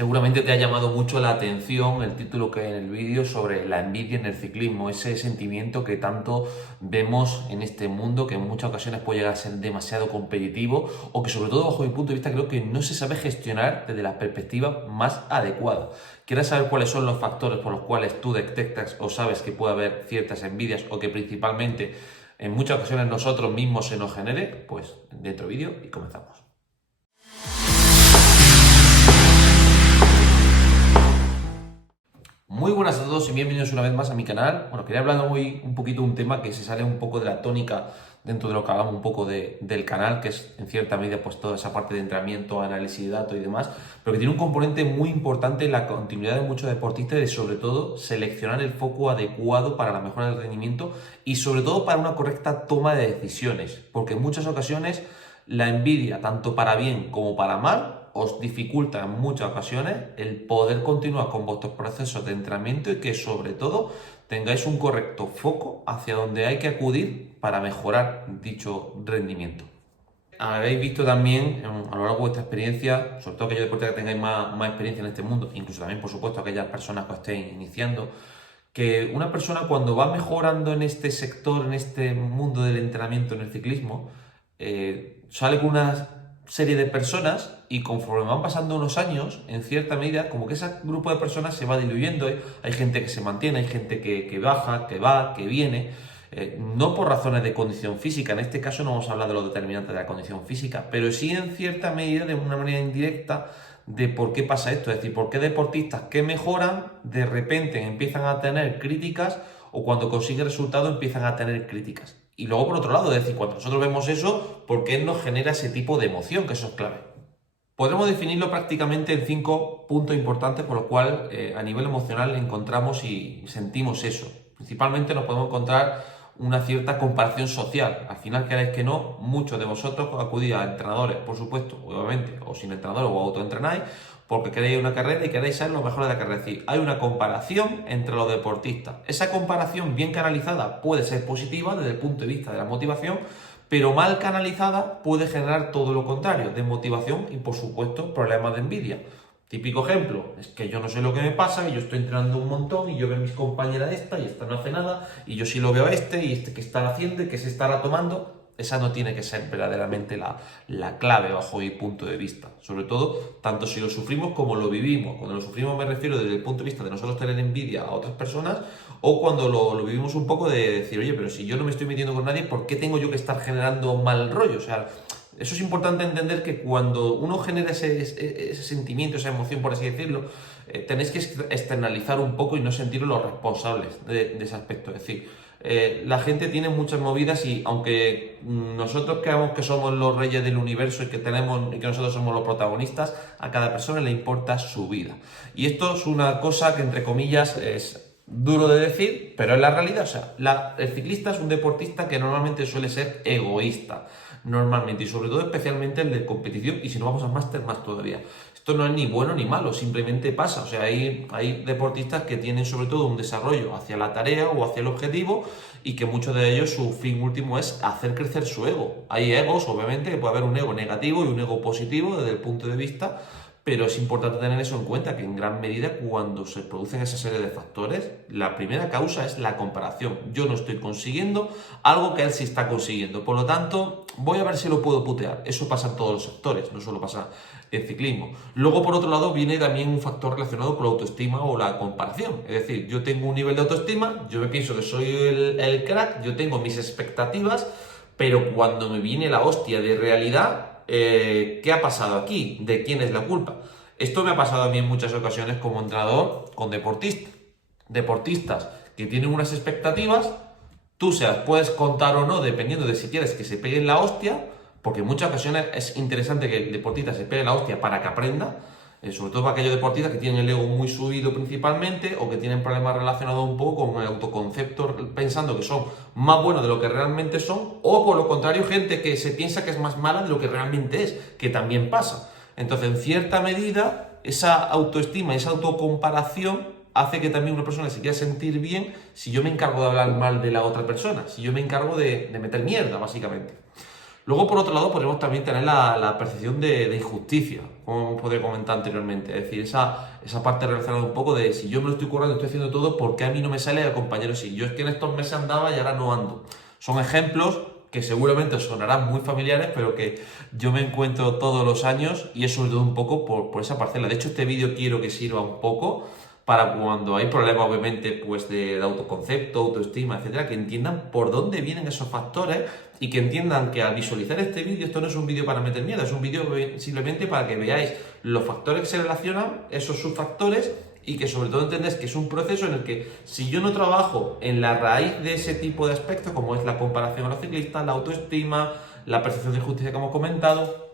Seguramente te ha llamado mucho la atención el título que hay en el vídeo sobre la envidia en el ciclismo, ese sentimiento que tanto vemos en este mundo, que en muchas ocasiones puede llegar a ser demasiado competitivo o que sobre todo bajo mi punto de vista creo que no se sabe gestionar desde la perspectiva más adecuada. ¿Quieres saber cuáles son los factores por los cuales tú detectas o sabes que puede haber ciertas envidias o que principalmente en muchas ocasiones nosotros mismos se nos genere? Pues dentro vídeo y comenzamos. Muy buenas a todos y bienvenidos una vez más a mi canal. Bueno, quería hablar hoy un poquito de un tema que se sale un poco de la tónica dentro de lo que hablamos un poco del canal, que es en cierta medida pues toda esa parte de entrenamiento, análisis de datos y demás, pero que tiene un componente muy importante en la continuidad de muchos deportistas y de sobre todo seleccionar el foco adecuado para la mejora del rendimiento y sobre todo para una correcta toma de decisiones, porque en muchas ocasiones la envidia, tanto para bien como para mal, os dificulta en muchas ocasiones el poder continuar con vuestros procesos de entrenamiento y que sobre todo tengáis un correcto foco hacia donde hay que acudir para mejorar dicho rendimiento. Habéis visto también a lo largo de vuestra experiencia, sobre todo aquellos deportistas que tengáis más experiencia en este mundo, incluso también por supuesto aquellas personas que estéis iniciando, que una persona cuando va mejorando en este sector, en este mundo del entrenamiento en el ciclismo, sale con una serie de personas y conforme van pasando unos años, en cierta medida, como que ese grupo de personas se va diluyendo. Hay gente que se mantiene, hay gente que baja, que va, que viene, no por razones de condición física, en este caso no vamos a hablar de los determinantes de la condición física, pero sí en cierta medida, de una manera indirecta, de por qué pasa esto, es decir, por qué deportistas que mejoran de repente empiezan a tener críticas o cuando consiguen resultados empiezan a tener críticas. Y luego por otro lado, es decir, cuando nosotros vemos eso, ¿por qué nos genera ese tipo de emoción? Que eso es clave. Podremos definirlo prácticamente en 5 puntos importantes por los cuales a nivel emocional encontramos y sentimos eso. Principalmente nos podemos encontrar una cierta comparación social. Al final, queráis que no, muchos de vosotros acudís a entrenadores, por supuesto, obviamente, o sin entrenadores o autoentrenáis, porque queréis una carrera y queréis ser los mejores de la carrera. Es decir, hay una comparación entre los deportistas. Esa comparación bien canalizada puede ser positiva desde el punto de vista de la motivación, pero mal canalizada puede generar todo lo contrario, desmotivación y por supuesto problemas de envidia. Típico ejemplo, es que yo no sé lo que me pasa, y yo estoy entrenando un montón y yo veo a mis compañeras esta y esta no hace nada, y yo sí lo veo a este y este que estará haciendo y que se estará tomando. Esa no tiene que ser verdaderamente la clave bajo mi punto de vista. Sobre todo, tanto si lo sufrimos como lo vivimos. Cuando lo sufrimos me refiero desde el punto de vista de nosotros tener envidia a otras personas, o cuando lo vivimos un poco de decir, oye, pero si yo no me estoy metiendo con nadie, ¿por qué tengo yo que estar generando mal rollo? O sea, eso es importante entender, que cuando uno genera ese sentimiento, esa emoción, por así decirlo, tenéis que externalizar un poco y no sentiros los responsables de ese aspecto. Es decir, la gente tiene muchas movidas y aunque nosotros creamos que somos los reyes del universo y que nosotros somos los protagonistas, a cada persona le importa su vida. Y esto es una cosa que entre comillas es duro de decir, pero es la realidad. O sea, el ciclista es un deportista que normalmente suele ser egoísta, normalmente, y sobre todo especialmente el de competición, y si no vamos al máster más todavía. Esto no es ni bueno ni malo, simplemente pasa. O sea, hay deportistas que tienen sobre todo un desarrollo hacia la tarea o hacia el objetivo, y que muchos de ellos su fin último es hacer crecer su ego. Hay egos, obviamente, que puede haber un ego negativo y un ego positivo desde el punto de vista, pero es importante tener eso en cuenta, que en gran medida cuando se producen esa serie de factores, la primera causa es la comparación. Yo no estoy consiguiendo algo que él sí está consiguiendo, por lo tanto voy a ver si lo puedo putear. Eso pasa en todos los sectores, no solo pasa en ciclismo. Luego, por otro lado, viene también un factor relacionado con la autoestima o la comparación. Es decir, yo tengo un nivel de autoestima, yo me pienso que soy el crack, yo tengo mis expectativas, pero cuando me viene la hostia de realidad, ¿qué ha pasado aquí? ¿De quién es la culpa? Esto me ha pasado a mí en muchas ocasiones como entrenador con deportistas. Deportistas que tienen unas expectativas, tú se las puedes contar o no, dependiendo de si quieres que se peguen la hostia, porque en muchas ocasiones es interesante que el deportista se pegue la hostia para que aprenda, sobre todo para aquellos deportistas que tienen el ego muy subido principalmente, o que tienen problemas relacionados un poco con el autoconcepto, pensando que son más buenos de lo que realmente son, o por lo contrario, gente que se piensa que es más mala de lo que realmente es, que también pasa. Entonces, en cierta medida, esa autoestima, esa autocomparación hace que también una persona se quiera sentir bien si yo me encargo de hablar mal de la otra persona, si yo me encargo de meter mierda, básicamente. Luego, por otro lado, podemos también tener la percepción de injusticia, como podría comentar anteriormente. Es decir, esa parte relacionada un poco de si yo me lo estoy currando, estoy haciendo todo, ¿por qué a mí no me sale y al compañero sí? Yo es que en estos meses andaba y ahora no ando. Son ejemplos que seguramente os sonarán muy familiares, pero que yo me encuentro todos los años y es sobre todo un poco por esa parcela. De hecho, este vídeo quiero que sirva un poco para cuando hay problemas, obviamente, pues de autoconcepto, autoestima, etcétera, que entiendan por dónde vienen esos factores y que entiendan que al visualizar este vídeo, esto no es un vídeo para meter miedo, es un vídeo simplemente para que veáis los factores que se relacionan, esos subfactores, y que sobre todo entendáis que es un proceso en el que si yo no trabajo en la raíz de ese tipo de aspectos, como es la comparación a los ciclistas, la autoestima, la percepción de justicia que hemos comentado,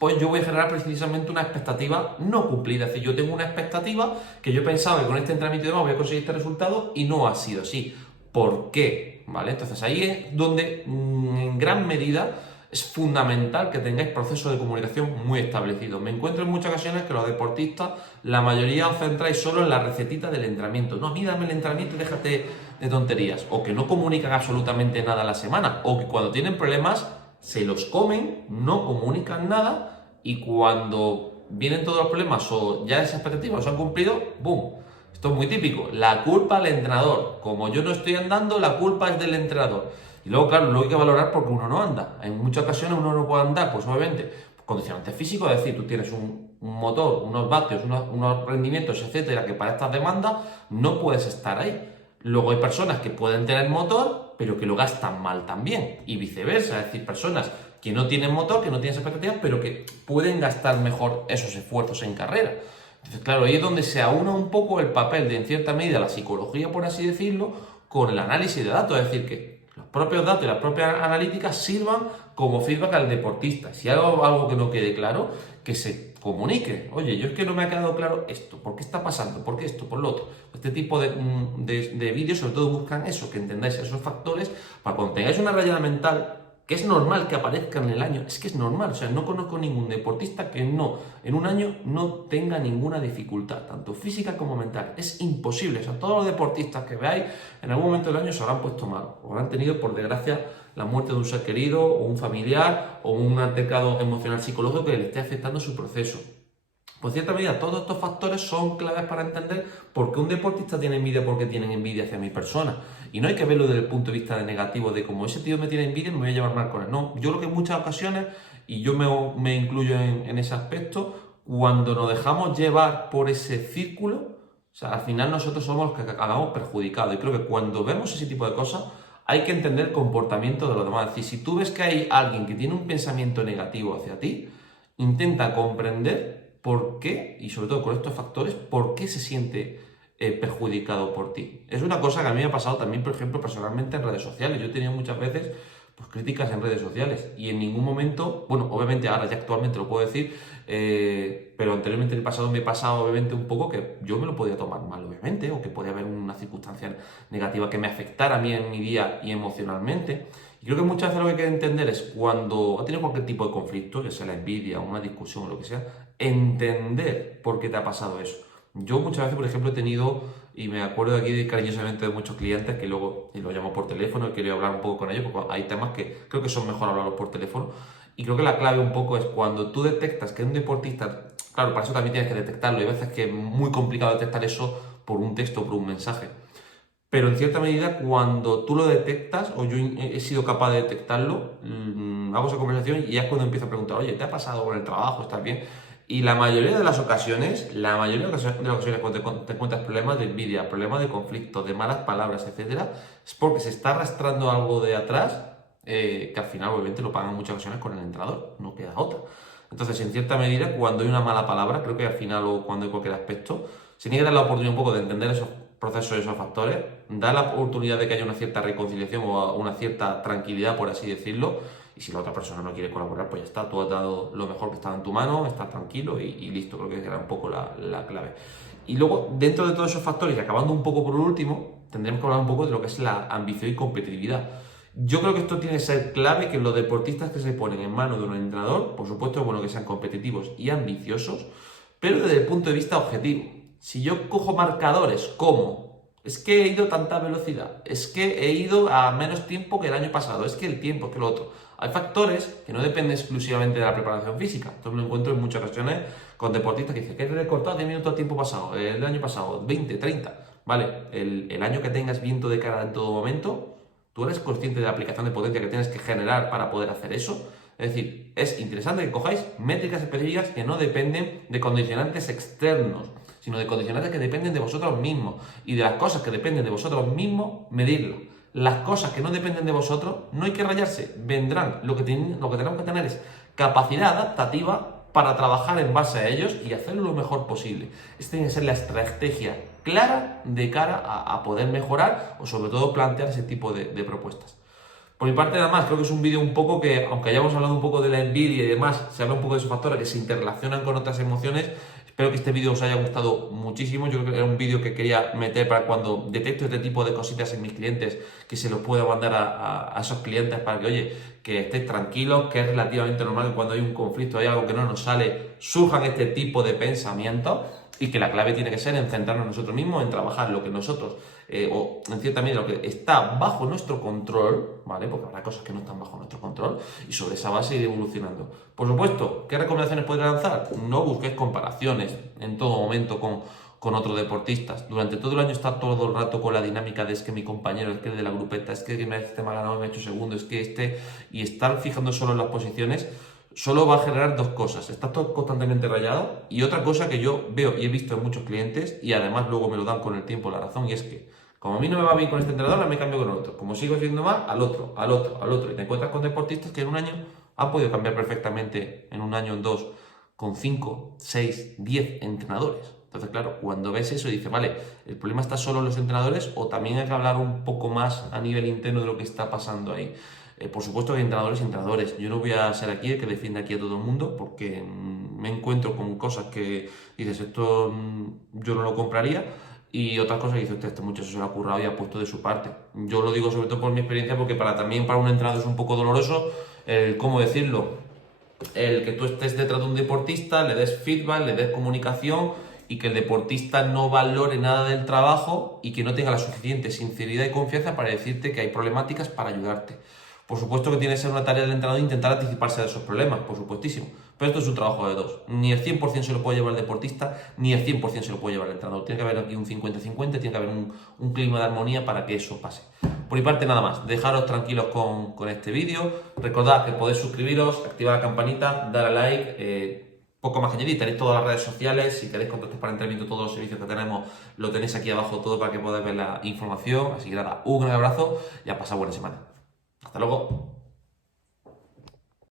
pues yo voy a generar precisamente una expectativa no cumplida. Es decir, yo tengo una expectativa que yo pensaba que con este entrenamiento y demás voy a conseguir este resultado y no ha sido así. ¿Por qué? ¿Vale? Entonces ahí es donde en gran medida es fundamental que tengáis procesos de comunicación muy establecidos. Me encuentro en muchas ocasiones que los deportistas, la mayoría os centráis solo en la recetita del entrenamiento. No, a mí dame el entrenamiento y déjate de tonterías. O que no comunican absolutamente nada a la semana. O que cuando tienen problemas se los comen, no comunican nada y cuando vienen todos los problemas o ya esas expectativas se han cumplido, ¡boom! Esto es muy típico. La culpa al entrenador. Como yo no estoy andando, la culpa es del entrenador. Y luego, claro, lo hay que valorar porque uno no anda. En muchas ocasiones uno no puede andar, pues obviamente, condicionantes físicos, es decir, tú tienes un motor, unos vatios, unos rendimientos, etcétera, que para estas demandas no puedes estar ahí. Luego hay personas que pueden tener motor, pero que lo gastan mal también. Y viceversa, es decir, personas que no tienen motor, que no tienen expectativas, pero que pueden gastar mejor esos esfuerzos en carrera. Entonces, claro, ahí es donde se aúna un poco el papel de, en cierta medida, la psicología, por así decirlo, con el análisis de datos. Es decir, que los propios datos y las propias analíticas sirvan como feedback al deportista. Si hay algo que no quede claro, que se comunique. Oye, yo es que no me ha quedado claro esto. ¿Por qué está pasando? ¿Por qué esto? ¿Por lo otro? Este tipo de vídeos sobre todo buscan eso, que entendáis esos factores para cuando tengáis una rayada mental, que es normal que aparezca en el año, es que es normal, o sea, no conozco ningún deportista que no, en un año no tenga ninguna dificultad, tanto física como mental, es imposible, o sea, todos los deportistas que veáis en algún momento del año se habrán puesto mal, o habrán tenido, por desgracia, la muerte de un ser querido, o un familiar, o un altercado emocional psicológico que le esté afectando su proceso. Pues en cierta medida, todos estos factores son claves para entender por qué un deportista tiene envidia, porque tienen envidia hacia mi persona. Y no hay que verlo desde el punto de vista de negativo, de como ese tío me tiene envidia, me voy a llevar mal con él. No, yo creo que en muchas ocasiones, y yo me incluyo en ese aspecto, cuando nos dejamos llevar por ese círculo, o sea, al final nosotros somos los que acabamos perjudicados. Y creo que cuando vemos ese tipo de cosas, hay que entender el comportamiento de los demás. Es decir, si tú ves que hay alguien que tiene un pensamiento negativo hacia ti, intenta comprender por qué, y sobre todo con estos factores, por qué se siente perjudicado por ti. Es una cosa que a mí me ha pasado también, por ejemplo, personalmente en redes sociales. Yo he tenido muchas veces pues, críticas en redes sociales y en ningún momento, bueno, obviamente ahora ya actualmente lo puedo decir, pero anteriormente en el pasado me pasaba obviamente un poco que yo me lo podía tomar mal, obviamente, o que podía haber una circunstancia negativa que me afectara a mí en mi día y emocionalmente. Y creo que muchas veces lo que hay que entender es cuando ha tenido cualquier tipo de conflicto, ya sea la envidia, una discusión o lo que sea, entender por qué te ha pasado eso. Yo muchas veces, por ejemplo, he tenido, y me acuerdo aquí cariñosamente de muchos clientes que luego los llamo por teléfono y quiero hablar un poco con ellos, porque hay temas que creo que son mejor hablarlos por teléfono. Y creo que la clave un poco es cuando tú detectas que un deportista, claro, para eso también tienes que detectarlo, y hay veces que es muy complicado detectar eso por un texto o por un mensaje. Pero en cierta medida, cuando tú lo detectas, o yo he sido capaz de detectarlo, hago esa conversación y ya es cuando empiezo a preguntar, oye, ¿te ha pasado con el trabajo? ¿Estás bien? Y la mayoría de las ocasiones, cuando te encuentras problemas de envidia, problemas de conflicto, de malas palabras, etcétera, es porque se está arrastrando algo de atrás, que al final obviamente lo pagan en muchas ocasiones con el entrenador, no queda otra. Entonces, en cierta medida, cuando hay una mala palabra, creo que al final o cuando hay cualquier aspecto, se tiene que dar la oportunidad un poco de entender esos procesos y esos factores, da la oportunidad de que haya una cierta reconciliación o una cierta tranquilidad, por así decirlo, y si la otra persona no quiere colaborar, pues ya está, tú has dado lo mejor que estaba en tu mano, estás tranquilo y listo, creo que era un poco la clave. Y luego, dentro de todos esos factores, y acabando un poco por último, tendremos que hablar un poco de lo que es la ambición y competitividad. Yo creo que esto tiene que ser clave, que los deportistas que se ponen en manos de un entrenador, por supuesto es bueno que sean competitivos y ambiciosos, pero desde el punto de vista objetivo. Si yo cojo marcadores como es que he ido a tanta velocidad, es que he ido a menos tiempo que el año pasado, es que el tiempo, es que lo otro. Hay factores que no dependen exclusivamente de la preparación física. Esto me lo encuentro en muchas ocasiones con deportistas que dicen que he recortado 10 minutos al tiempo pasado, el año pasado, 20, 30. Vale, el año que tengas viento de cara en todo momento, tú eres consciente de la aplicación de potencia que tienes que generar para poder hacer eso. Es decir, es interesante que cojáis métricas específicas que no dependen de condicionantes externos, sino de condicionantes que dependen de vosotros mismos. Y de las cosas que dependen de vosotros mismos, medirlas. Las cosas que no dependen de vosotros, no hay que rayarse, vendrán. Lo que tenemos que tener es capacidad adaptativa para trabajar en base a ellos y hacerlo lo mejor posible. Esta tiene que ser la estrategia clara de cara a poder mejorar o sobre todo plantear ese tipo de propuestas. Por mi parte nada más, creo que es un vídeo un poco que, aunque hayamos hablado un poco de la envidia y demás, se habla un poco de esos factores que se interrelacionan con otras emociones. Espero que este vídeo os haya gustado muchísimo. Yo creo que era un vídeo que quería meter para cuando detecto este tipo de cositas en mis clientes, que se los pueda mandar a esos clientes para que, oye, que estéis tranquilos, que es relativamente normal que cuando hay un conflicto, hay algo que no nos sale, surjan este tipo de pensamientos y que la clave tiene que ser en centrarnos nosotros mismos, en trabajar lo que nosotros, o en cierta medida lo que está bajo nuestro control, ¿vale? Porque habrá cosas que no están bajo nuestro control y sobre esa base ir evolucionando. Por supuesto, ¿qué recomendaciones podría lanzar? No busquéis comparaciones en todo momento con otros deportistas. Durante todo el año estar todo el rato con la dinámica de es que mi compañero, es que el de la grupeta, es que este me ha ganado, me ha hecho segundo, es que este, y estar fijando solo en las posiciones solo va a generar dos cosas. Está todo constantemente rayado y otra cosa que yo veo y he visto en muchos clientes y además luego me lo dan con el tiempo la razón y es que como a mí no me va bien con este entrenador, me cambio con el otro. Como sigo siendo mal, al otro, al otro, al otro. Y te encuentras con deportistas que en un año han podido cambiar perfectamente, en un año, en dos, con 5, 6, 10 entrenadores. Entonces, claro, cuando ves eso y dices, vale, ¿el problema está solo en los entrenadores o también hay que hablar un poco más a nivel interno de lo que está pasando ahí? Por supuesto que hay entrenadores y entrenadores. Yo no voy a ser aquí el que defienda aquí a todo el mundo porque me encuentro con cosas que dices, esto yo no lo compraría y otras cosas que dices, este muchacho se lo ha currado y ha puesto de su parte. Yo lo digo sobre todo por mi experiencia porque también para un entrenador es un poco doloroso ¿cómo decirlo? El que tú estés detrás de un deportista, le des feedback, le des comunicación y que el deportista no valore nada del trabajo y que no tenga la suficiente sinceridad y confianza para decirte que hay problemáticas para ayudarte. Por supuesto que tiene que ser una tarea del entrenador intentar anticiparse de esos problemas, por supuestísimo. Pero esto es un trabajo de dos. Ni el 100% se lo puede llevar el deportista, ni el 100% se lo puede llevar el entrenador. Tiene que haber aquí un 50-50, tiene que haber un clima de armonía para que eso pase. Por mi parte nada más, dejaros tranquilos con este vídeo. Recordad que podéis suscribiros, activar la campanita, dar a like, poco más que añadir, tenéis todas las redes sociales, si queréis contactos para entrenamiento, todos los servicios que tenemos, lo tenéis aquí abajo todo para que podáis ver la información. Así que nada, un gran abrazo y a pasar buena semana. Hasta luego.